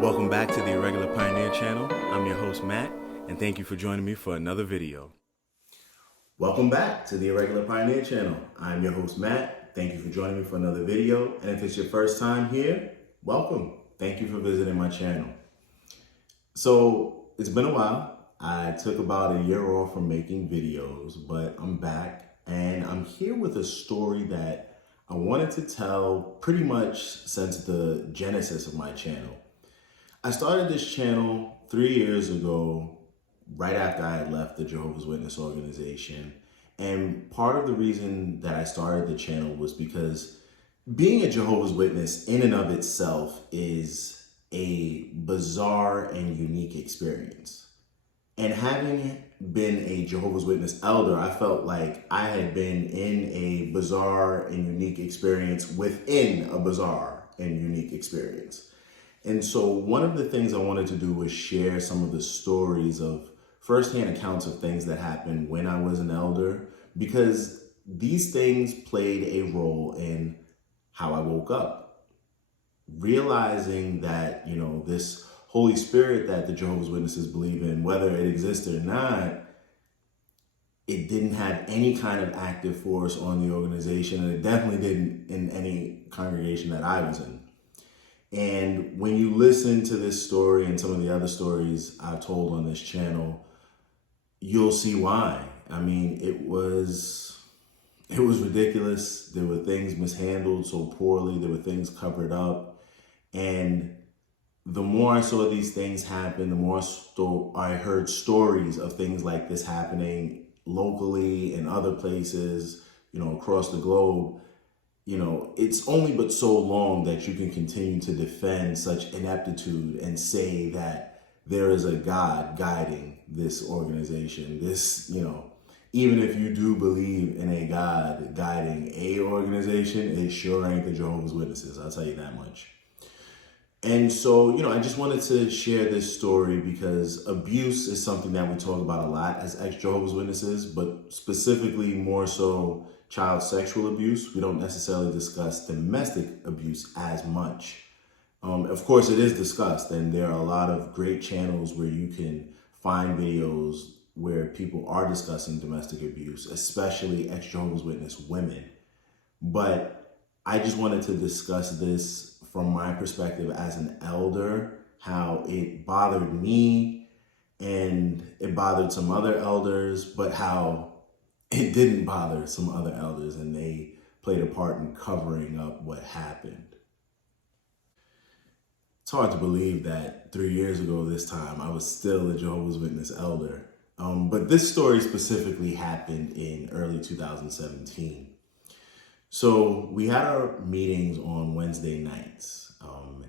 Welcome back to the Irregular Pioneer channel. I'm your host, Matt, and thank you for joining me for another video. Welcome back to the Irregular Pioneer channel. I'm your host, Matt. Thank you for joining me for another video. And if it's your first time here, welcome. Thank you for visiting my channel. So it's been a while. I took about a year off from making videos, but I'm back and I'm here with a story that I wanted to tell pretty much since the genesis of my channel. I started this channel 3 years ago, right after I had left the Jehovah's Witness organization. And part of the reason that I started the channel was because being a Jehovah's Witness in and of itself is a bizarre and unique experience. And having been a Jehovah's Witness elder, I felt like I had been in a bizarre and unique experience within a bizarre and unique experience. And so one of the things I wanted to do was share some of the stories of firsthand accounts of things that happened when I was an elder, because these things played a role in how I woke up. Realizing that, this Holy Spirit that the Jehovah's Witnesses believe in, whether it existed or not, it didn't have any kind of active force on the organization, and it definitely didn't in any congregation that I was in. And when you listen to this story and some of the other stories I've told on this channel, you'll see why. I mean, it was ridiculous. There were things mishandled so poorly. There were things covered up. And the more I saw these things happen, the more I heard stories of things like this happening locally and other places, across the globe. It's only but so long that you can continue to defend such ineptitude and say that there is a God guiding this organization. Even if you do believe in a God guiding a organization, it sure ain't the Jehovah's Witnesses. I'll tell you that much. And so, I just wanted to share this story because abuse is something that we talk about a lot as ex-Jehovah's Witnesses, but specifically more so child sexual abuse. We don't necessarily discuss domestic abuse as much. Of course, it is discussed, and there are a lot of great channels where you can find videos where people are discussing domestic abuse, especially ex-Jehovah's Witness women. But I just wanted to discuss this from my perspective as an elder, how it bothered me and it bothered some other elders, but how it didn't bother some other elders and they played a part in covering up what happened. It's hard to believe that 3 years ago this time I was still a Jehovah's Witness elder. But this story specifically happened in early 2017. So we had our meetings on Wednesday nights.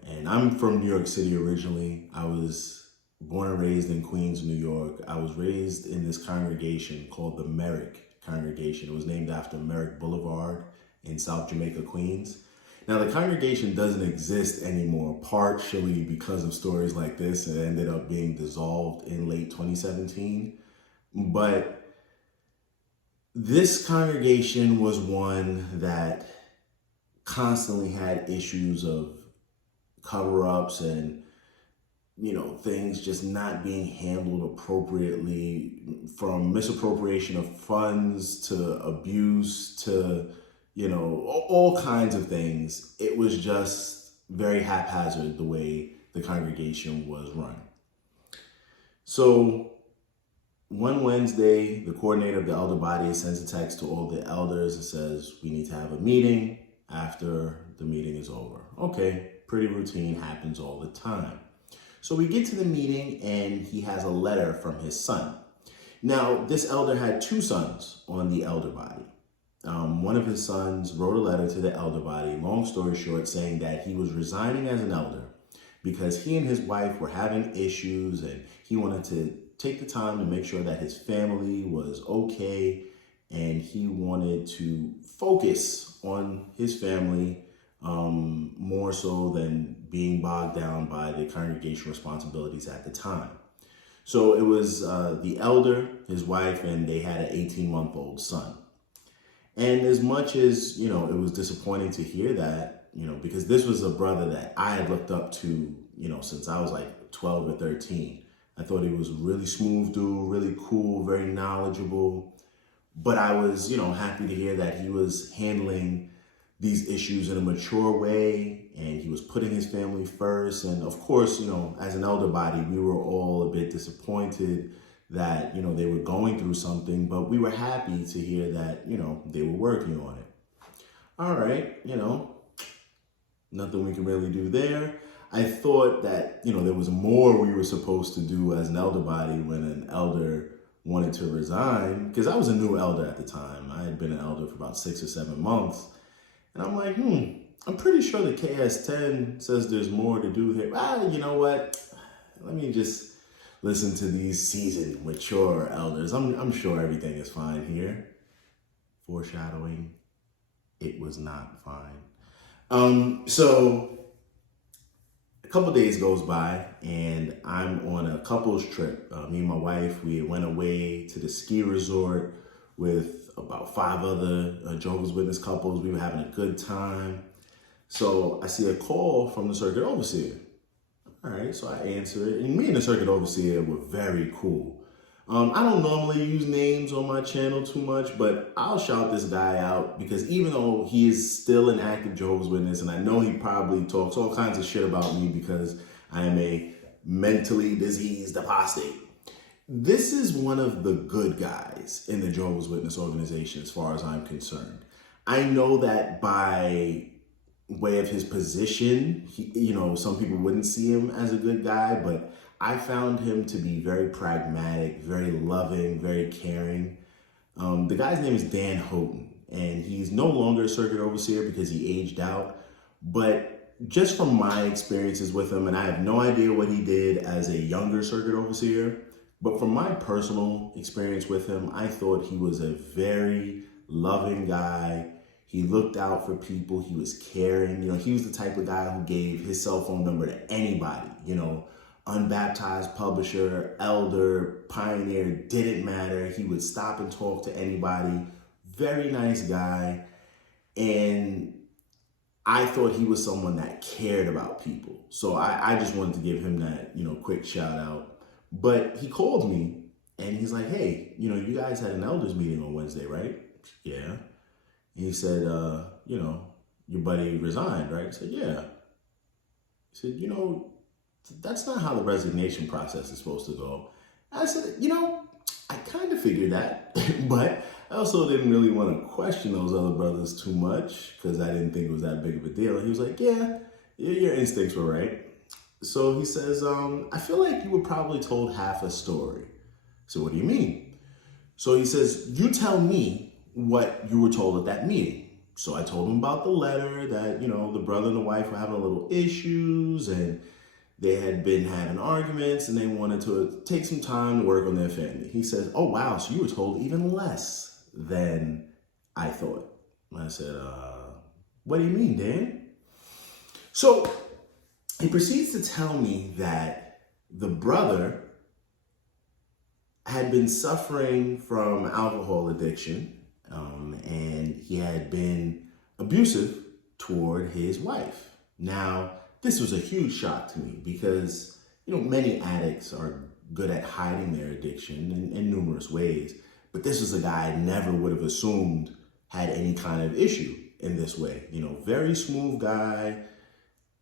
And I'm from New York City originally. I was born and raised in Queens, New York. I was raised in this congregation called the Merrick Congregation. It was named after Merrick Boulevard in South Jamaica, Queens. Now, the congregation doesn't exist anymore, partially because of stories like this. It ended up being dissolved in late 2017. But this congregation was one that constantly had issues of cover-ups and, things just not being handled appropriately, from misappropriation of funds to abuse to, all kinds of things. It was just very haphazard the way the congregation was run. So one Wednesday, the coordinator of the elder body sends a text to all the elders and says, we need to have a meeting after the meeting is over. Okay, pretty routine, happens all the time. So we get to the meeting and he has a letter from his son. Now, this elder had 2 sons on the elder body. One of his sons wrote a letter to the elder body, long story short, saying that he was resigning as an elder because he and his wife were having issues and he wanted to take the time to make sure that his family was okay, and he wanted to focus on his family more so than being bogged down by the congregation responsibilities at the time. So it was the elder, his wife, and they had an 18-month-old son. And as much as, it was disappointing to hear that, because this was a brother that I had looked up to, since I was like 12 or 13. I thought he was a really smooth dude, really cool, very knowledgeable. But I was, happy to hear that he was handling these issues in a mature way, and he was putting his family first. And of course, as an elder body, we were all a bit disappointed that, they were going through something, but we were happy to hear that, they were working on it. All right, nothing we can really do there. I thought that, there was more we were supposed to do as an elder body when an elder wanted to resign, because I was a new elder at the time. I had been an elder for about 6 or 7 months. And I'm like, I'm pretty sure the KS10 says there's more to do here. You know what? Let me just listen to these seasoned, mature elders. I'm sure everything is fine here. Foreshadowing, it was not fine. So a couple days goes by and I'm on a couples trip. Me and my wife, we went away to the ski resort with about 5 other Jehovah's Witness couples. We were having a good time. So I see a call from the circuit overseer. All right, so I answer it. And me and the circuit overseer were very cool. I don't normally use names on my channel too much, but I'll shout this guy out because even though he is still an active Jehovah's Witness, and I know he probably talks all kinds of shit about me because I am a mentally diseased apostate, this is one of the good guys in the Jehovah's Witness organization as far as I'm concerned. I know that by way of his position, some people wouldn't see him as a good guy, but I found him to be very pragmatic, very loving, very caring. The guy's name is Dan Houghton, and he's no longer a circuit overseer because he aged out. But just from my experiences with him, and I have no idea what he did as a younger circuit overseer, but from my personal experience with him, I thought he was a very loving guy. He looked out for people. He was caring. He was the type of guy who gave his cell phone number to anybody, unbaptized publisher, elder, pioneer, didn't matter. He would stop and talk to anybody. Very nice guy. And I thought he was someone that cared about people. So I just wanted to give him that, quick shout out. But he called me and he's like, hey, you guys had an elders meeting on Wednesday, right? Yeah. And he said, your buddy resigned, right? I said, yeah. He said, that's not how the resignation process is supposed to go. I said, I kind of figured that, but I also didn't really want to question those other brothers too much because I didn't think it was that big of a deal. And he was like, yeah, your instincts were right. So he says, I feel like you were probably told half a story. So what do you mean? So he says, you tell me what you were told at that meeting. So I told him about the letter that, the brother and the wife were having a little issues and they had been having arguments and they wanted to take some time to work on their family. He says, oh, wow, so you were told even less than I thought. And I said, what do you mean, Dan? So he proceeds to tell me that the brother had been suffering from alcohol addiction, and he had been abusive toward his wife. Now, this was a huge shock to me because, many addicts are good at hiding their addiction in numerous ways, but this was a guy I never would have assumed had any kind of issue in this way. Very smooth guy,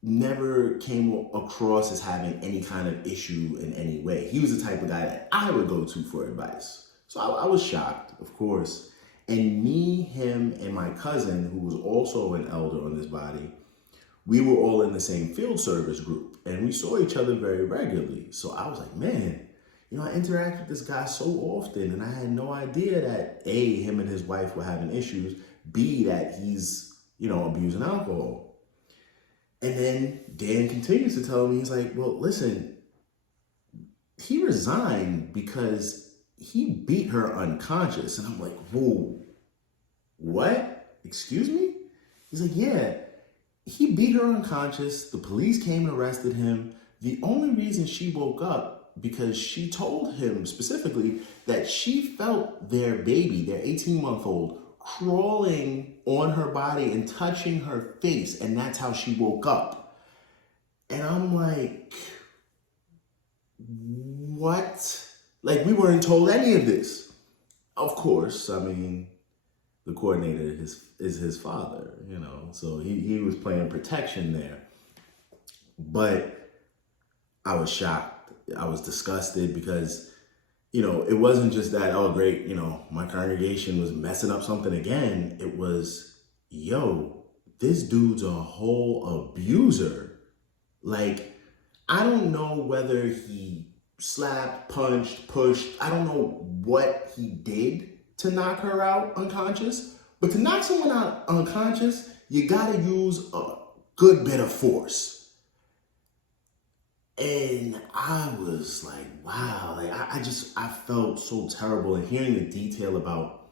never came across as having any kind of issue in any way. He was the type of guy that I would go to for advice. So I was shocked, of course. And me, him, and my cousin, who was also an elder on this body, we were all in the same field service group and we saw each other very regularly. So I was like, man, I interact with this guy so often and I had no idea that A, him and his wife were having issues, B, that he's, abusing alcohol. And then Dan continues to tell me, he's like, well, listen, he resigned because he beat her unconscious. And I'm like, whoa, what? Excuse me? He's like, yeah, he beat her unconscious. The police came and arrested him. The only reason she woke up because she told him specifically that she felt their baby, their 18-month-old, crawling on her body and touching her face, and that's how she woke up. And I'm like, what? Like, we weren't told any of this. Of course, I mean, the coordinator is his father, so he was playing protection there. But I was shocked. I was disgusted because, it wasn't just that, oh, great, my congregation was messing up something again. It was, yo, this dude's a whole abuser. Like, I don't know whether he slapped, punched, pushed. I don't know what he did to knock her out unconscious. But to knock someone out unconscious, you gotta use a good bit of force. And I was like, wow, like I felt so terrible. And hearing the detail about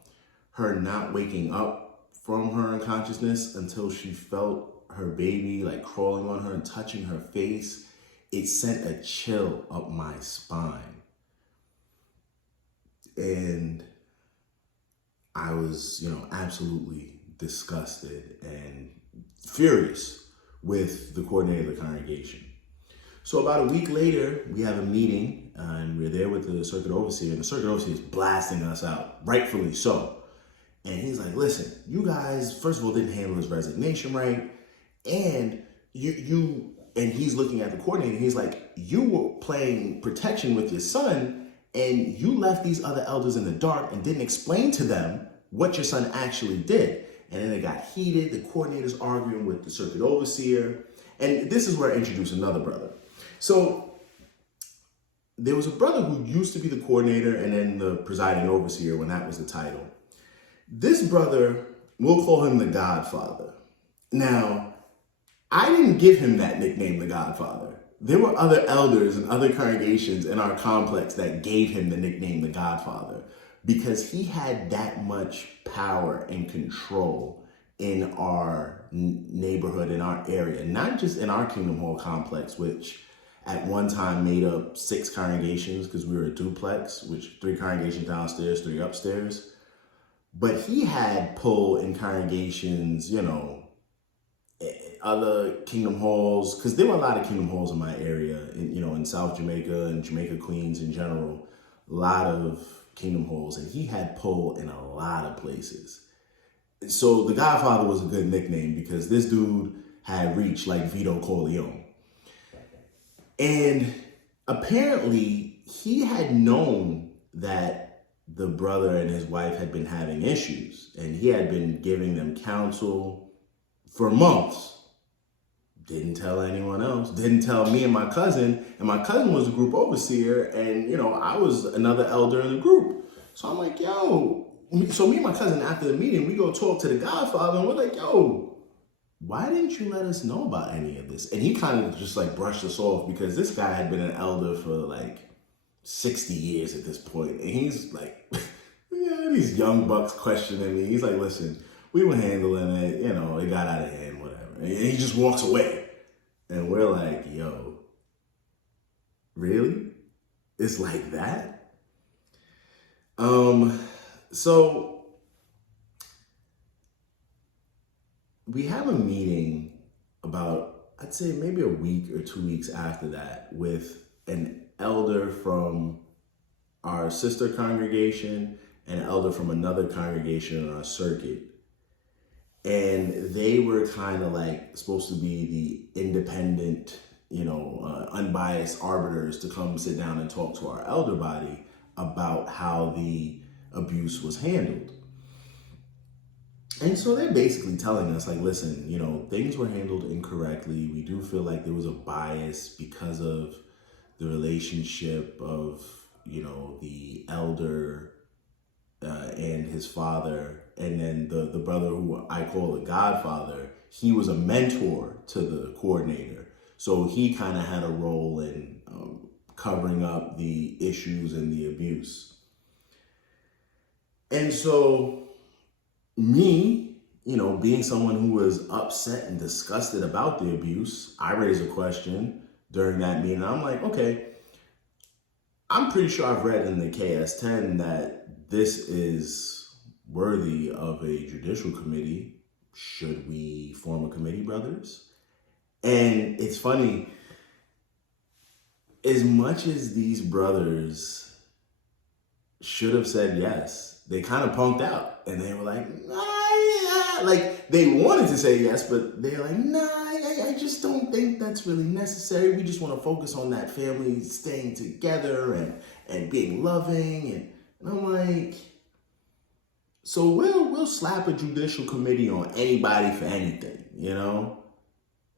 her not waking up from her unconsciousness until she felt her baby like crawling on her and touching her face, it sent a chill up my spine. And I was, absolutely disgusted and furious with the coordinator of the congregation. So about a week later, we have a meeting, and we're there with the circuit overseer, and the circuit overseer is blasting us out, rightfully so. And he's like, listen, you guys, first of all, didn't handle his resignation right, and and he's looking at the coordinator, and he's like, you were playing protection with your son, and you left these other elders in the dark and didn't explain to them what your son actually did. And then it got heated, the coordinator's arguing with the circuit overseer, and this is where I introduce another brother. So there was a brother who used to be the coordinator and then the presiding overseer when that was the title. This brother, we'll call him the Godfather. Now, I didn't give him that nickname, the Godfather. There were other elders and other congregations in our complex that gave him the nickname, the Godfather, because he had that much power and control in our neighborhood, in our area, not just in our Kingdom Hall complex, which at one time made up 6 congregations because we were a duplex, which 3 congregations downstairs, 3 upstairs. But he had pull in congregations, other Kingdom Halls, because there were a lot of Kingdom Halls in my area, in South Jamaica and Jamaica, Queens in general, a lot of Kingdom Halls, and he had pull in a lot of places. So the Godfather was a good nickname because this dude had reach like Vito Corleone. And apparently he had known that the brother and his wife had been having issues, and he had been giving them counsel for months. Didn't tell anyone else, didn't tell me and my cousin was the group overseer, and I was another elder in the group. So I'm like, yo, so me and my cousin after the meeting, we go talk to the Godfather, and we're like, yo, why didn't you let us know about any of this? And he kind of just like brushed us off because this guy had been an elder for like 60 years at this point. And he's like, these young bucks questioning me. He's like, listen, we were handling it, it got out of hand, whatever. And he just walks away. And we're like, yo, really? It's like that? So we have a meeting about, I'd say maybe a week or 2 weeks after that, with an elder from our sister congregation and an elder from another congregation on our circuit. And they were kind of like supposed to be the independent, unbiased arbiters to come sit down and talk to our elder body about how the abuse was handled. And so they're basically telling us, like, listen, things were handled incorrectly. We do feel like there was a bias because of the relationship of, the elder and his father. And then the brother who I call the Godfather, he was a mentor to the coordinator. So he kind of had a role in covering up the issues and the abuse. And so me, being someone who was upset and disgusted about the abuse, I raised a question during that meeting. I'm like, okay, I'm pretty sure I've read in the KS10 that this is worthy of a judicial committee. Should we form a committee, brothers? And it's funny, as much as these brothers should have said yes, they kind of punked out. And they were like, nah, yeah. Like, they wanted to say yes, but they're like, nah, I just don't think that's really necessary. We just want to focus on that family staying together and being loving. And I'm like, so we'll slap a judicial committee on anybody for anything, you know?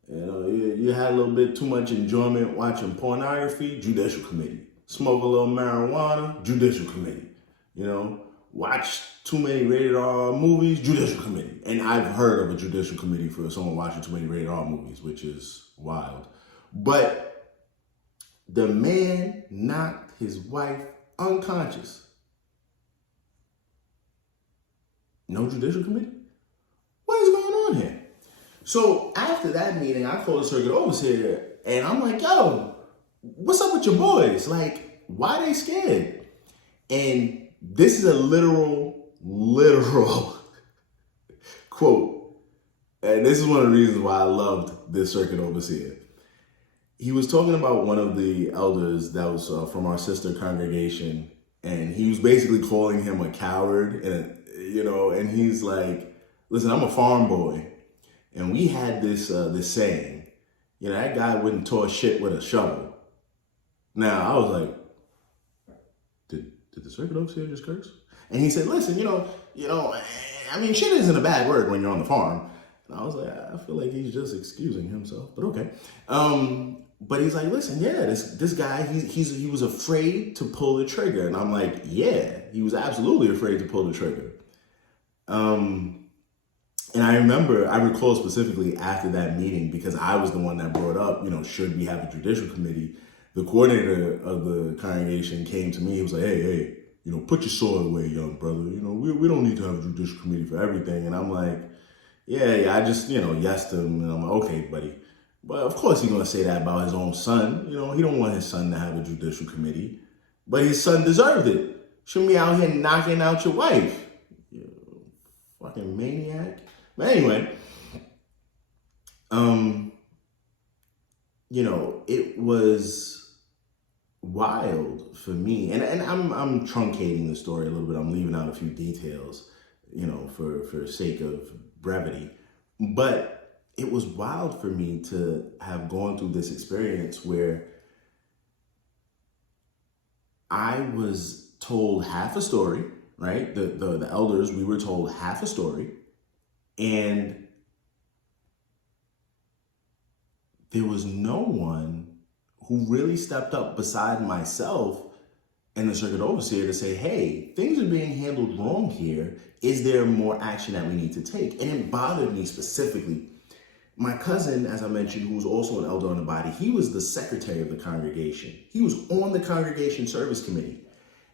You had a little bit too much enjoyment watching pornography, judicial committee. Smoke a little marijuana, judicial committee. Watch too many rated R movies, judicial committee. And I've heard of a judicial committee for someone watching too many rated R movies, which is wild. But the man knocked his wife unconscious. No judicial committee? What is going on here? So after that meeting, I called the circuit overseer and I'm like, yo, what's up with your boys? Like, why they scared? And this is a literal quote. And this is one of the reasons why I loved this circuit overseer. He was talking about one of the elders that was from our sister congregation. And he was basically calling him a coward. And he's like, listen, I'm a farm boy. And we had this saying, that guy wouldn't toss shit with a shovel. Now, I was like, did the circuit overseer just curse? And he said, listen, shit isn't a bad word when you're on the farm. And I was like, I feel like he's just excusing himself, but okay. But he's like, listen, yeah, this guy, he was afraid to pull the trigger. And I'm like, yeah, he was absolutely afraid to pull the trigger. And I recall specifically after that meeting, because I was the one that brought up, should we have a judicial committee? The coordinator of the congregation came to me. He was like, hey, put your sword away, young brother. We don't need to have a judicial committee for everything. And I'm like, yeah, I just, yesed him. And I'm like, okay, buddy. But of course he's going to say that about his own son. He don't want his son to have a judicial committee. But his son deserved it. Shouldn't be out here knocking out your wife. You fucking maniac. But anyway, it was wild for me. And I'm truncating the story a little bit. I'm leaving out a few details, for sake of brevity. But it was wild for me to have gone through this experience where I was told half a story, right? The elders, we were told half a story. And there was no one who really stepped up beside myself and the circuit overseer to say, hey, things are being handled wrong here. Is there more action that we need to take? And it bothered me specifically. My cousin, as I mentioned, who was also an elder on the body, he was the secretary of the congregation. He was on the congregation service committee.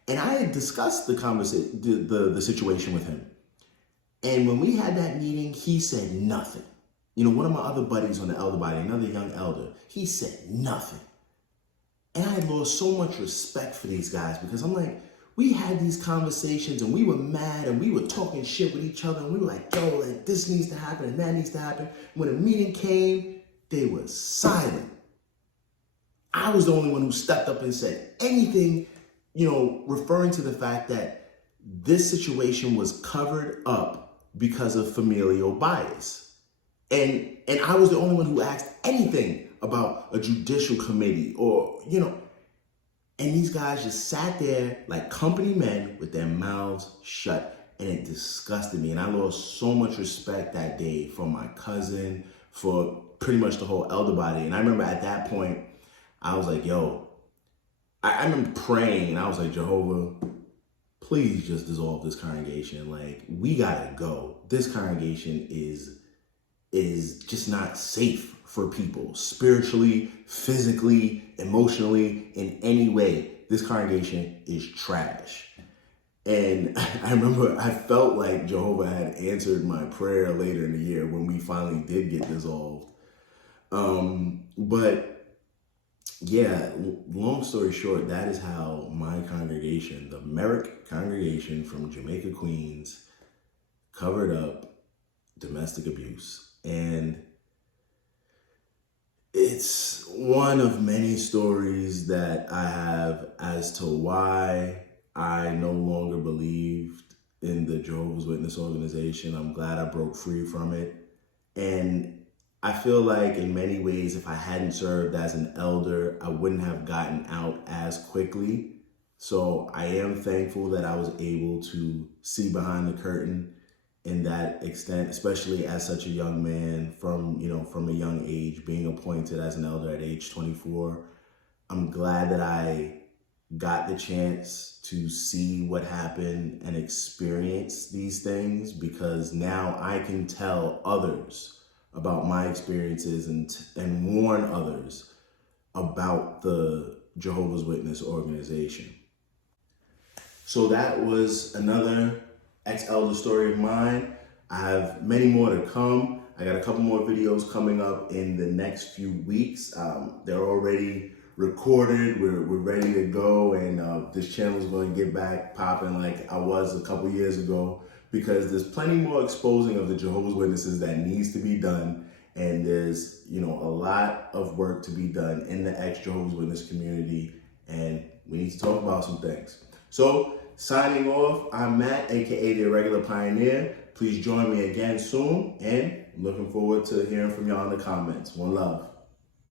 And I had discussed the situation with him. And when we had that meeting, he said nothing. One of my other buddies on the elder body, another young elder, he said nothing. And I had lost so much respect for these guys because I'm like, we had these conversations and we were mad and we were talking shit with each other and we were like, yo, like this needs to happen and that needs to happen. When a meeting came, they were silent. I was the only one who stepped up and said anything, referring to the fact that this situation was covered up because of familial bias. And I was the only one who asked anything about a judicial committee or, and these guys just sat there like company men with their mouths shut, and it disgusted me. And I lost so much respect that day for my cousin, for pretty much the whole elder body. And I remember at that point, I was like, yo, I remember praying and I was like, Jehovah, please just dissolve this congregation. Like, we gotta go. This congregation is just not safe for people, spiritually, physically, emotionally, in any way. This congregation is trash. And I remember I felt like Jehovah had answered my prayer later in the year when we finally did get dissolved. But yeah, long story short, that is how my congregation, the Merrick congregation from Jamaica, Queens, covered up domestic abuse. And It's one of many stories that I have as to why I no longer believed in the Jehovah's Witness organization. I'm glad I broke free from it. And I feel like in many ways, if I hadn't served as an elder, I wouldn't have gotten out as quickly. So I am thankful that I was able to see behind the curtain in that extent, especially as such a young man from a young age, being appointed as an elder at age 24. I'm glad that I got the chance to see what happened and experience these things, because now I can tell others about my experiences and warn others about the Jehovah's Witness organization. So that was another ex-elder story of mine. I have many more to come. I got a couple more videos coming up in the next few weeks. They're already recorded. We're ready to go, and this channel is going to get back popping like I was a couple years ago, because there's plenty more exposing of the Jehovah's Witnesses that needs to be done. And there's, a lot of work to be done in the ex-Jehovah's Witness community, and we need to talk about some things. So, signing off, I'm Matt, aka the Irregular Pioneer. Please join me again soon, and I'm looking forward to hearing from y'all in the comments. One love.